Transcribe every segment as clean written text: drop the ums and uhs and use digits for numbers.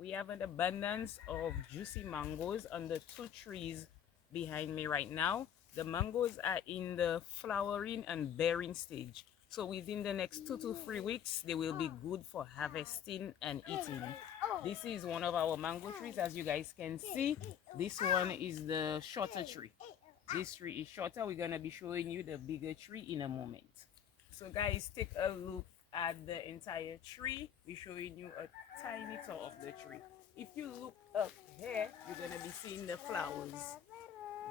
We have an abundance of juicy mangoes on the 2 trees behind me right now. The mangoes are in the flowering and bearing stage. So within the next 2 to 3 weeks, they will be good for harvesting and eating. This is one of our mango trees. As you guys can see, this one is the shorter tree. This tree is shorter. We're going to be showing you the bigger tree in a moment. So guys, take a look at the entire tree. We're showing you a tiny top of the tree. If you look up here, you're going to be seeing the flowers.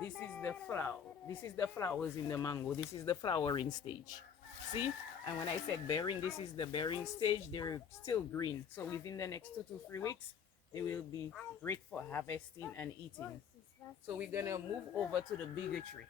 This is the flower. This is the flowers in the mango. This is the flowering stage. See? And when I said bearing, this is the bearing stage. They're still green. So within the next 2 to 3 weeks, they will be great for harvesting and eating. So we're going to move over to the bigger tree.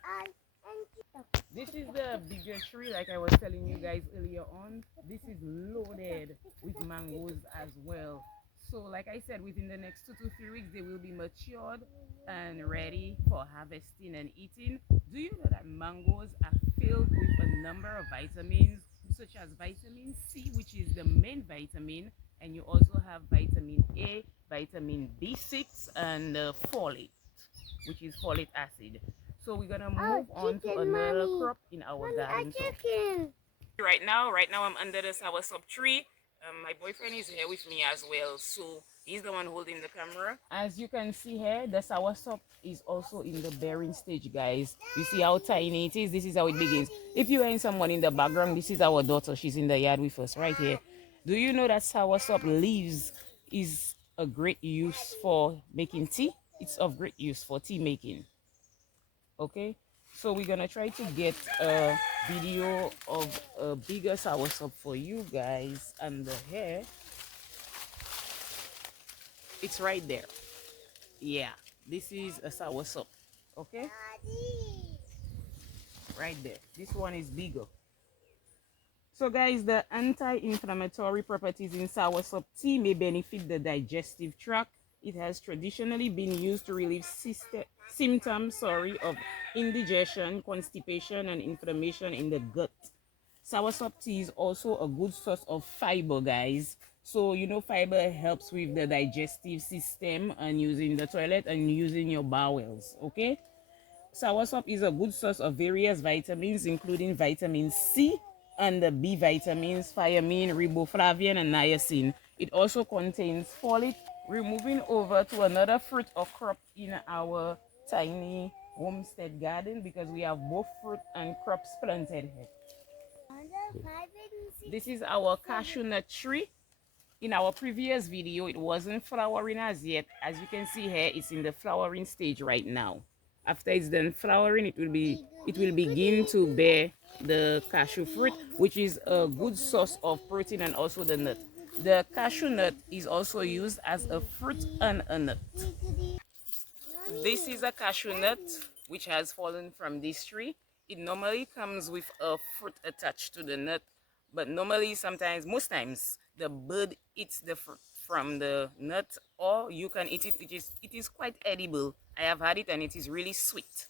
This is the bigger tree, like I was telling you guys earlier on. This is loaded with mangoes as well. So like I said, within the next 2 to 3 weeks, they will be matured and ready for harvesting and eating. Do you know that mangoes are filled with a number of vitamins, such as vitamin C, which is the main vitamin, and you also have vitamin A, vitamin B6, and folate, which is folic acid. So we're gonna move on to another crop in our garden. Right now I'm under the soursop tree. My boyfriend is here with me as well, so he's the one holding the camera. As you can see here, the soursop is also in the bearing stage, guys. You see how tiny it is? This is how it begins. If you hear someone in the background, this is our daughter. She's in the yard with us right here. Do you know that soursop leaves is a great use for making tea? It's of great use for tea making. Okay, so we're gonna try to get a video of a bigger soursop for you guys. And the hair, it's right there. Yeah, this is a soursop. Okay, right there. This one is bigger. So guys, the anti-inflammatory properties in soursop tea may benefit the digestive tract. It has traditionally been used to relieve symptoms of indigestion, constipation, and inflammation in the gut. Soursop tea is also a good source of fiber, guys. So you know fiber helps with the digestive system and using the toilet and using your bowels. Okay, soursop is a good source of various vitamins, including vitamin C and the B vitamins, thiamine, riboflavin, and niacin. It also contains folate. We're moving over to another fruit or crop in our tiny homestead garden because we have both fruit and crops planted here. This is our cashew nut tree. In our previous video, it wasn't flowering as yet. As you can see here, it's in the flowering stage right now. After it's done flowering, it will begin to bear the cashew fruit, which is a good source of protein and also the nut. The cashew nut is also used as a fruit and a nut. This is a cashew nut which has fallen from this tree. It normally comes with a fruit attached to the nut, but normally most times the bird eats the fruit from the nut, or you can eat it. It is quite edible. I have had it and it is really sweet.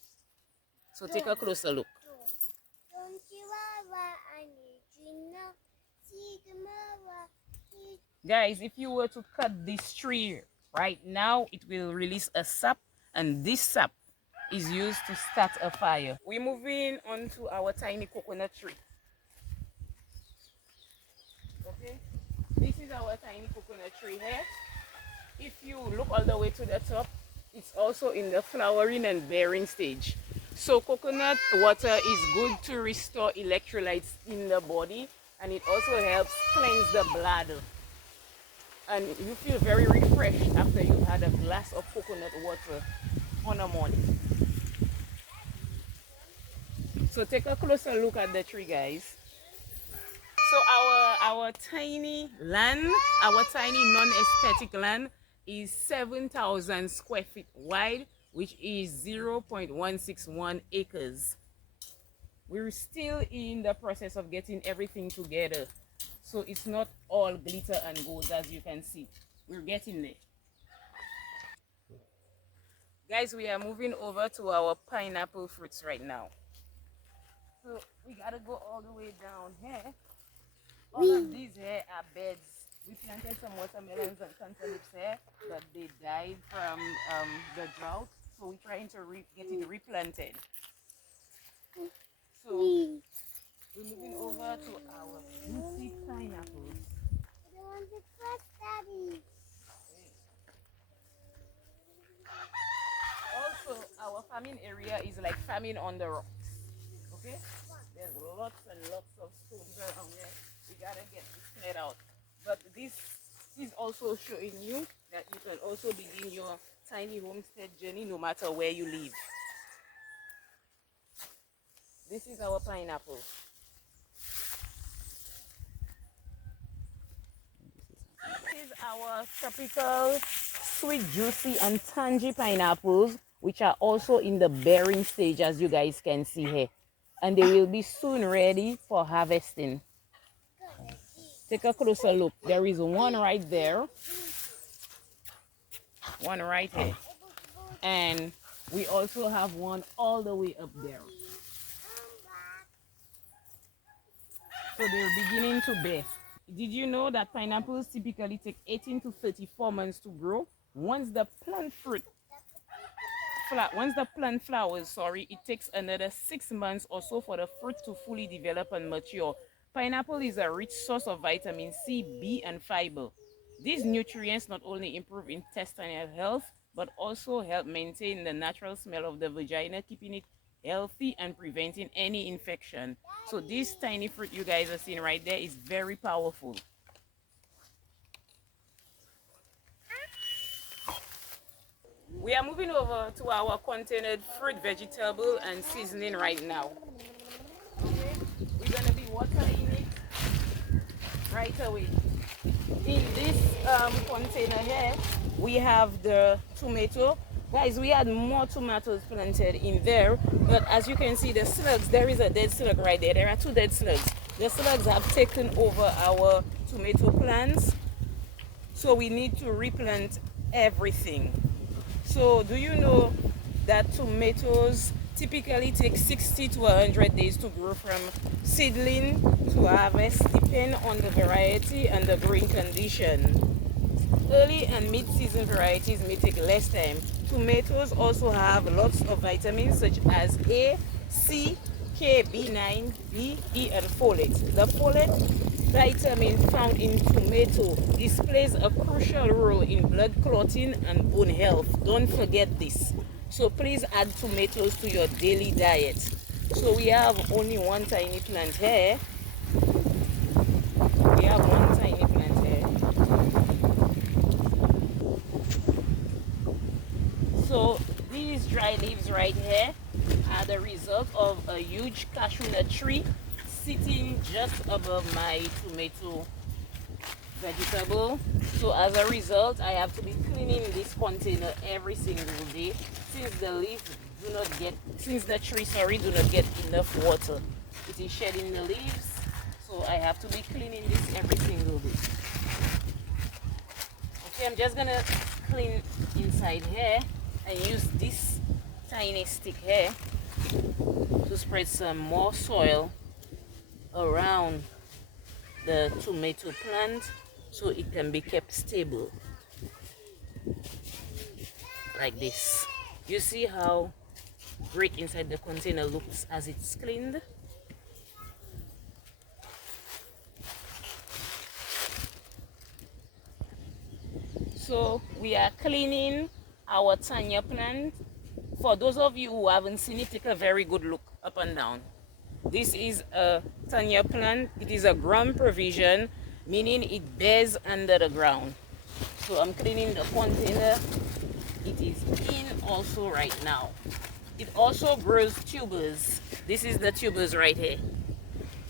So take a closer look. Guys, if you were to cut this tree right now, it will release a sap, and this sap is used to start a fire. We're moving on to our tiny coconut tree. Okay, this is our tiny coconut tree here. If you look all the way to the top, it's also in the flowering and bearing stage. So coconut water is good to restore electrolytes in the body, and it also helps cleanse the bladder. And you feel very refreshed after you've had a glass of coconut water on a morning. So take a closer look at the tree, guys. So our tiny land, our tiny non-aesthetic land is 7,000 square feet wide, which is 0.161 acres. We're still in the process of getting everything together. So it's not all glitter and gold, as you can see. We're getting there. Guys, we are moving over to our pineapple fruits right now. So we gotta go all the way down here. All of these here are beds. We planted some watermelons and cantaloupes here. but they died from the drought. So we're trying to get it replanted. So we're moving over to our juicy pineapples. I don't want to press, Daddy. Also, our farming area is like farming on the rocks. Okay? There's lots and lots of stones around there. We gotta get this cleared out. But this is also showing you that you can also begin your tiny homestead journey no matter where you live. This is our pineapple. This is our tropical, sweet, juicy, and tangy pineapples, which are also in the bearing stage, as you guys can see here. And they will be soon ready for harvesting. Take a closer look. There is one right there, one right here, and we also have one all the way up there. So they're beginning to bear. Did you know that pineapples typically take 18 to 34 months to grow? Once the plant flowers, it takes another 6 months or so for the fruit to fully develop and mature. Pineapple is a rich source of vitamin C, B, and fiber. These nutrients not only improve intestinal health, but also help maintain the natural smell of the vagina, keeping it healthy and preventing any infection. So this tiny fruit you guys are seeing right there is very powerful. We are moving over to our container fruit, vegetable, and seasoning right now. Okay, we're gonna be watering it right away. In this container here, we have the tomato. Guys, we had more tomatoes planted in there, but as you can see, the slugs, there is a dead slug right there. There are 2 dead slugs. The slugs have taken over our tomato plants, so we need to replant everything. So do you know that tomatoes typically take 60 to 100 days to grow from seedling to harvest, depending on the variety and the growing condition. Early and mid-season varieties may take less time. Tomatoes also have lots of vitamins such as A, C, K, B9, B, E, and folate. The folate vitamin found in tomato displays a crucial role in blood clotting and bone health. Don't forget this. So please add tomatoes to your daily diet. So we have only one tiny plant here. We have one tiny plant here. So these dry leaves right here are the result of a huge cashew nut tree sitting just above my tomato vegetable. So as a result, I have to be cleaning this container every single day since the tree do not get enough water. It is shedding the leaves, so I have to be cleaning this every single day. Okay, I'm just gonna clean inside here and use this tiny stick here to spread some more soil around the tomato plant so it can be kept stable like this. You see how great inside the container looks as it's cleaned? So we are cleaning our Tanya plant. For those of you who haven't seen it, take a very good look up and down. This is a Tanya plant. It is a ground provision, meaning it bears under the ground. So I'm cleaning the container it is in also right now. It also grows tubers. This is the tubers right here.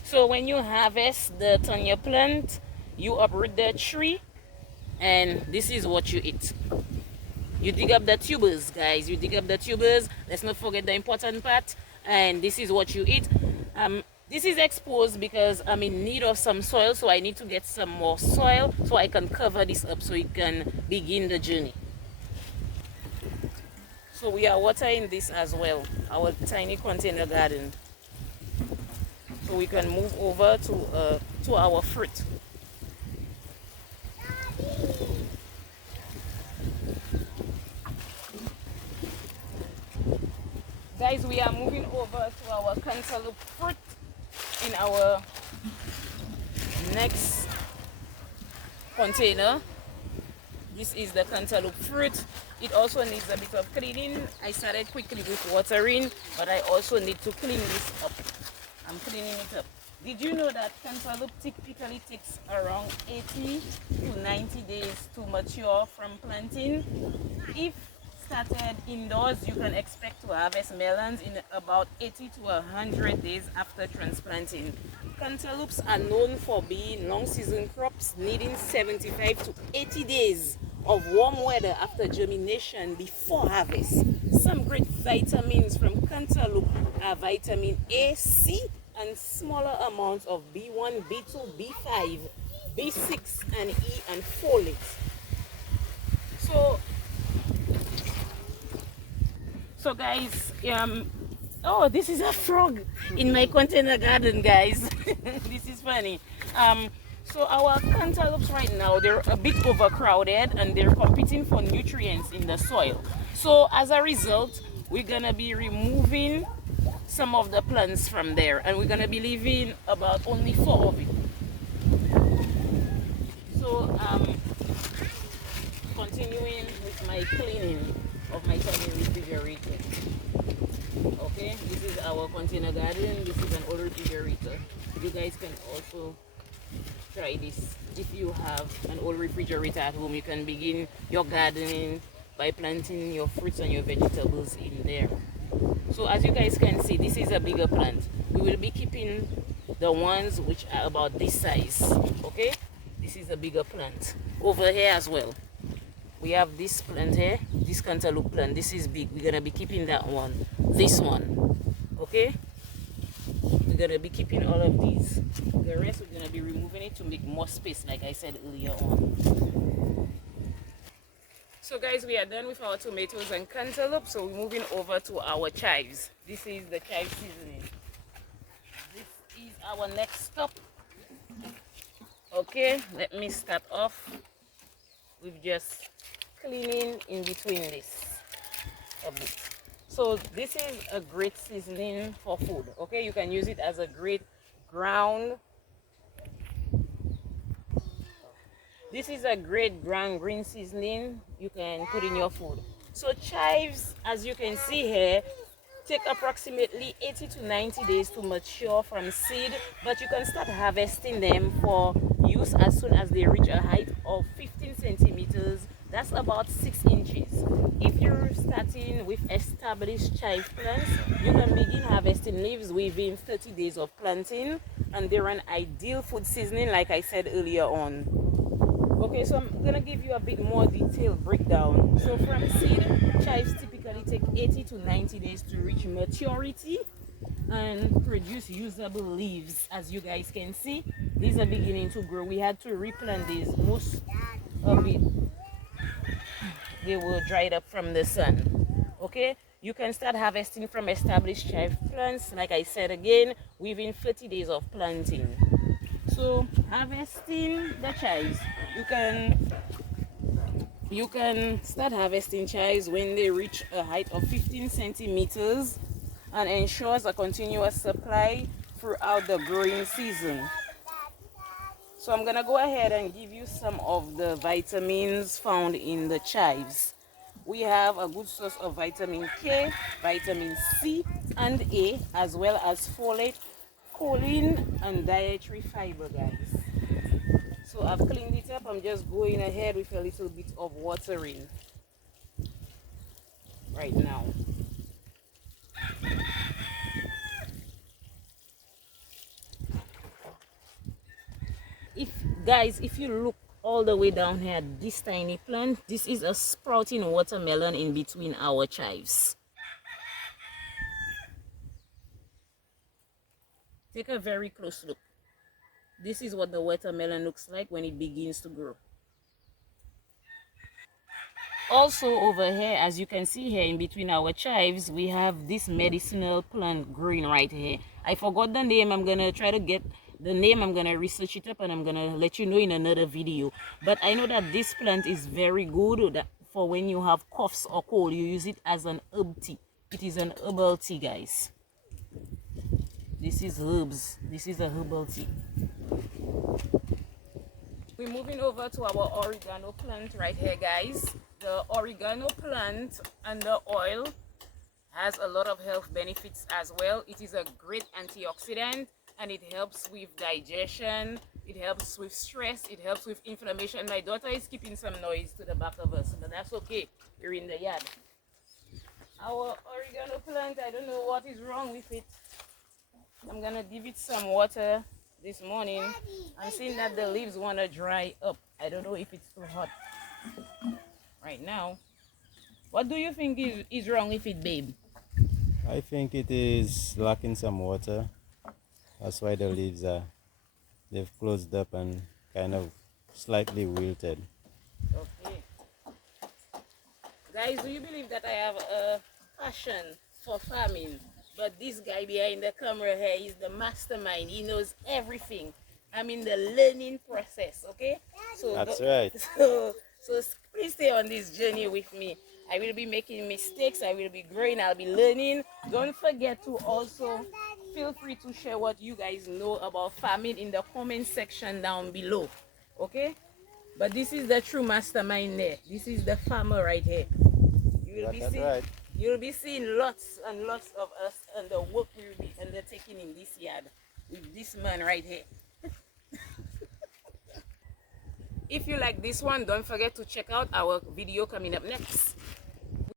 So when you harvest the Tanya plant, you uproot the tree, and this is what you eat. You dig up the tubers, guys. You dig up the tubers. Let's not forget the important part. And this is what you eat. This is exposed because I'm in need of some soil, so I need to get some more soil so I can cover this up so it can begin the journey. So we are watering this as well, our tiny container garden. So we can move over to our fruit. guys, we are moving over to our cantaloupe fruit in our next container. This is the cantaloupe fruit. It also needs a bit of cleaning. I started quickly with watering, but I also need to clean this up. I'm cleaning it up. Did you know that cantaloupe typically takes around 80 to 90 days to mature from planting? If started indoors, you can expect to harvest melons in about 80 to 100 days after transplanting. Cantaloupes are known for being long season crops needing 75 to 80 days of warm weather after germination before harvest. Some great vitamins from cantaloupe are vitamin A, C, and smaller amounts of B1, B2, B5, B6, and E, and folate. So guys, oh, this is a frog in my container garden, guys. This is funny. So our cantaloupes right now, they're a bit overcrowded and they're competing for nutrients in the soil. So as a result, we're gonna be removing some of the plants from there, and we're gonna be leaving about only 4 of it. So continuing with my cleaning of my tiny refrigerator. Okay, this is our container garden. This is an old refrigerator. You guys can also try this. If you have an old refrigerator at home, you can begin your gardening by planting your fruits and your vegetables in there. So as you guys can see, this is a bigger plant. We will be keeping the ones which are about this size. Okay, this is a bigger plant. Over here as well, we have this plant here, this cantaloupe plant. This is big. We're gonna be keeping that one, this one. Okay, we're gonna be keeping all of these. The rest we're gonna be removing it to make more space, like I said earlier on. So guys, we are done with our tomatoes and cantaloupe, so we're moving over to our chives. This is the chive seasoning. This is our next stop. Okay, let me start off with just cleaning in between this a bit. So this is a great seasoning for food. Okay, you can use it as a great ground. This is a great ground green seasoning you can put in your food. So chives, as you can see here, take approximately 80 to 90 days to mature from seed, but you can start harvesting them for use as soon as they reach a height of 15 centimeters. That's about 6 inches. If you're starting with established chive plants, you can begin harvesting leaves within 30 days of planting, and they're an ideal food seasoning, like I said earlier on. Okay, so I'm gonna give you a bit more detailed breakdown. So from seed, chives typically take 80 to 90 days to reach maturity and produce usable leaves. As you guys can see, these are beginning to grow. We had to replant these. Most of it, they were dried up from the sun. Okay, you can start harvesting from established chive plants, like I said again, within 30 days of planting. So harvesting the chives, you can start harvesting chives when they reach a height of 15 centimeters and ensures a continuous supply throughout the growing season. So I'm gonna go ahead and give you some of the vitamins found in the chives. We have a good source of vitamin K, vitamin C and A, as well as folate, choline, and dietary fiber, guys. So I've cleaned it up. I'm just going ahead with a little bit of watering right now. If you look all the way down here at this tiny plant, this is a sprouting watermelon in between our chives. Take a very close look. This is what the watermelon looks like when it begins to grow. Also over here, as you can see here in between our chives, we have this medicinal plant growing right here. I forgot the name. I'm gonna try to get the name. I'm gonna research it up and I'm gonna let you know in another video. But I know that this plant is very good for when you have coughs or cold. You use it as an herb tea. It is an herbal tea, guys. This is herbs. This is a herbal tea. We're moving over to our oregano plant right here, guys. The oregano plant and the oil has a lot of health benefits as well. It is a great antioxidant and it helps with digestion. It helps with stress. It helps with inflammation. My daughter is keeping some noise to the back of us, but that's okay. We're in the yard. Our oregano plant, I don't know what is wrong with it. I'm gonna give it some water this morning. I'm seeing that the leaves want to dry up. I don't know if it's too hot right now. What do you think is wrong with it, babe? I think it is lacking some water. That's why the leaves they've closed up and kind of slightly wilted. Okay. Guys, do you believe that I have a passion for farming? But this guy behind the camera here is the mastermind. He knows everything. I'm in the learning process, okay? So That's right. So please stay on this journey with me. I will be making mistakes. I will be growing. I'll be learning. Don't forget to also feel free to share what you guys know about farming in the comment section down below, okay? But this is the true mastermind there. This is the farmer right here. You will be seeing, Right. you'll be seeing lots and lots of us and the work we will be undertaking in this yard with this man right here. If you like this one, don't forget to check out our video coming up next.